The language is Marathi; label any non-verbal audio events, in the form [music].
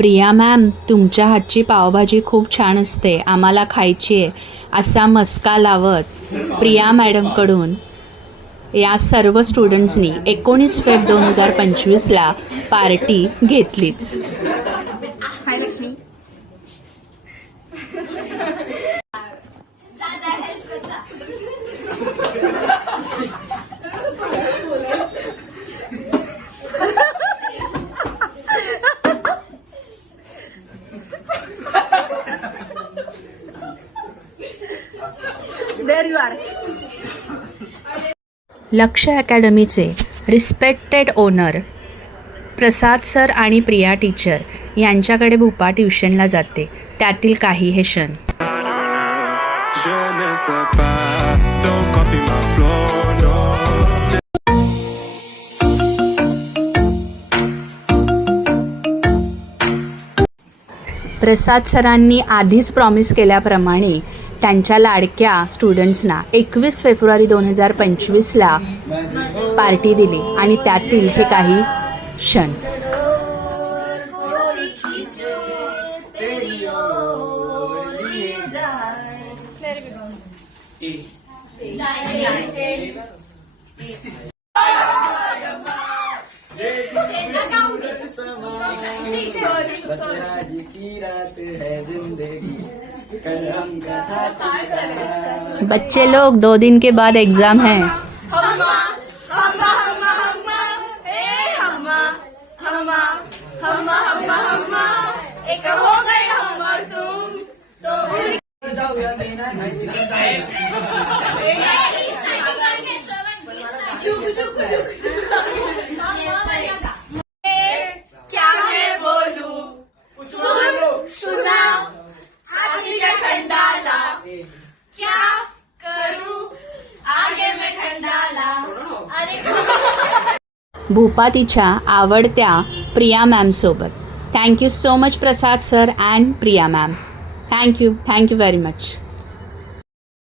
प्रिया मॅम तुमच्या हातची पावभाजी खूप छान असते आम्हाला खायची आहे असा मस्का लावत प्रिया मॅडमकडून. या सर्व स्टुडंट्सनी एकोणीस फेब दोन हजार पंचवीसला पार्टी घेतलीच. There you are. लक्ष अकॅडमीचे रिस्पेक्टेड ओनर प्रसाद सर आणि प्रिया टीचर यांच्याकडे भूपा ट्युशनला जाते त्यातील काही हे क्षण. प्रसाद सरांनी आधीच प्रॉमिस केल्याप्रमाणे त्यांच्या लाडक्या स्टुडंट्सना एकवीस फेब्रुवारी दोन हजार पंचवीसला पार्टी दिली आणि त्यातील हे काही क्षण. की रात है जिंदगी। बच्चे लोग दो दिन के बाद एग्ज़ाम है चुक चुक चुक चुक खंडाला क्या करू? आगे मैं खंडाला। अरे [laughs] भूपा तिच्या आवडत्या Priya मॅमसोबत thank you so much Prasad sir and Priya ma'am thank you thank you very much